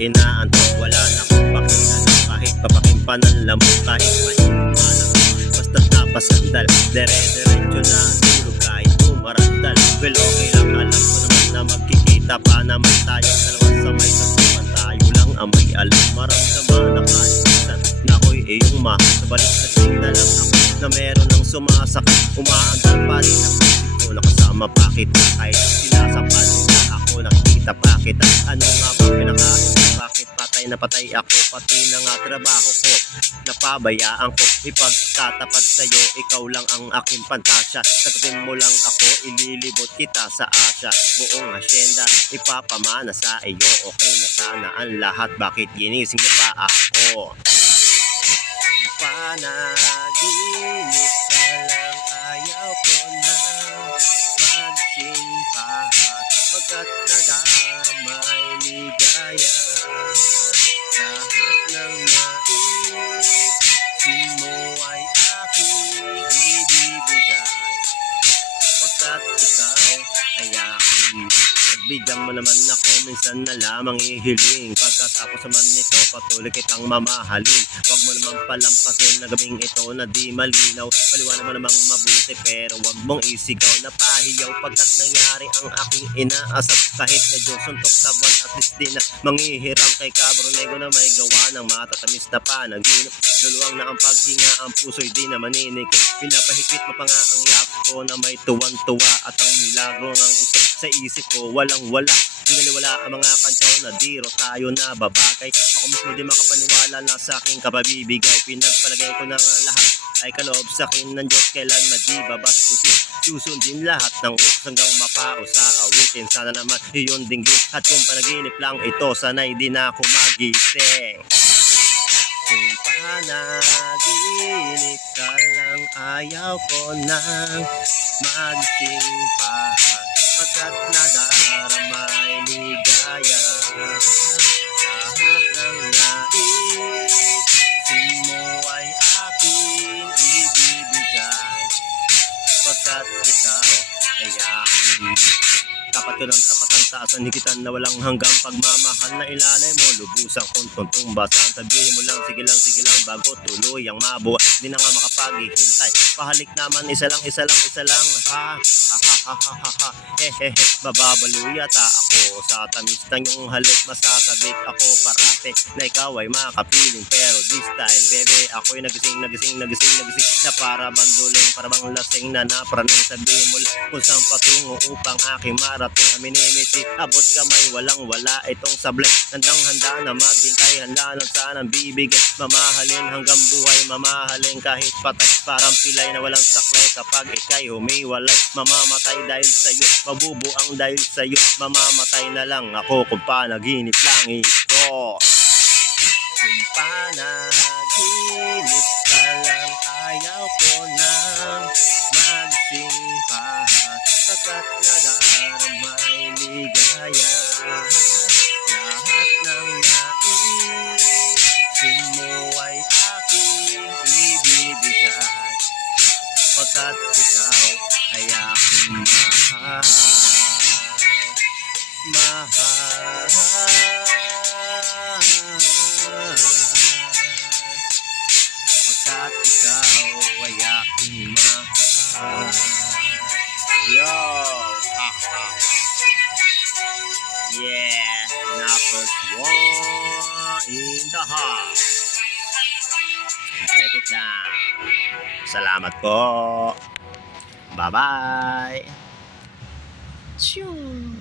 inaantok. Wala na akong pakinggan kahit papakimpan ng lamok. Kahit mainit malam, basta napasandal. Dire-diretso na ang tulog kahit umarandal. Well, okay lang, alam ko naman na magkikita pa naman tayo. Dalawang samay sa tuwan, tayo lang ang may alam. Maramdaman na kahit minsan na ako'y iyong mahal. Sa balik na tingin na lang ako na meron ng sumasakit. Umaandar pa rin ang isip ko, nakasama pa kita. Kahit sinasapan nila ako, nakikita pa kita. Ano nga ba pinakain mo? Bakit patay na patay ako? Pati na nga trabaho ko, napabayaan ko. Ipagtatapat sa'yo, ikaw lang ang aking pantasya. Sagutin mo lang ako, ililibot kita sa asya. Buong asyenda, ipapamana sa iyo. Okay na sana ang lahat, bakit ginising mo pa ako? Kung panaginip ka lang, ayaw ko na magsimpahan. Pagkat nadaramay ligaya, lahat ng naisin mo ay aking ibibigay. Pagkat ikaw ay aking, pagbigyan mo naman ako, minsan na lamang ihiling. Pagkatapos naman nito, patuloy kitang mamahalin. Huwag mo naman palampasin na gabing ito na di malinaw. Paliwanag mo namang mabuti, pero huwag mong isigaw na pahiyaw. Pagkat nangyari ang aking inaasap, kahit medyo suntok sa buwan, at least di na manghihiram. Kay Cabronego na may gawa ng matatamis na panaginip. Luluwang na ang paghinga, ang puso'y di na maninik. Pinapahigpit mo pa nga ang yak ko na may tuwan-tuwa. At ang milagro ng ito sa isip ko, walang-wala. Di naliwala ang mga kantyaw na diro tayo na babagay. Ako mismo di makapaniwala na sa aking kapabibigay. Pinagpalagay ko na nga lahat ay kaloob sa akin ng Diyos. Kailan madibabastusin, susundin lahat ng utos hanggang mapao sa awitin. Sana naman iyon dinggin, at kung panaginip lang ito, sana'y di na ako magising. Kung panaginip ka lang, ayaw ko nang magsimpahan. Pagkat nadaramay ligaya, lahat ng naisin mo ay aking ibibigay. Pagkat ikaw ay aking, tapat ko ng tapat ang taas ang higitan na walang hanggang pagmamahal na ilalay mo. Lubusan kong tuntumbasan, sabihin mo lang sige lang bago tuloy ang mabuhay. Di na nga makapaghihintay, pahalik naman isa lang ha ha ha ha ha ha ha. Hehehe, bababaliw yata ako sa tamis ng iyong halik. Masasabik ako parate na ikaw ay makapiling. Pero this time bebe, ako'y nagising na para banduling, para bang lasing na napraning. Sabihin mo lang kung saan patungo upang aking marating. Aminimiti, abot kamay, walang wala itong sablay. Handang-handa na maghintay, handa lang sanang bibigay. Mamahalin hanggang buhay, mamahalin kahit patay. Parang pilay na walang saklay kapag ika'y humiwalay. Mamamatay dahil sa'yo, mabubuang dahil sa'yo. Mamamatay na lang ako kung panaginip lang ito. Kung panaginip ka lang, ayaw ko nang magsimpahan. Pagkat nadaramay ligaya, lahat ng naisin mo ay aking ibibigay. Pagkat ikaw ay aking mahal. Pagkat ikaw ay aking mahal. Yo! Yeah! Nappers one in the house. Break it down. Salamat po. Bye-bye. Shoo!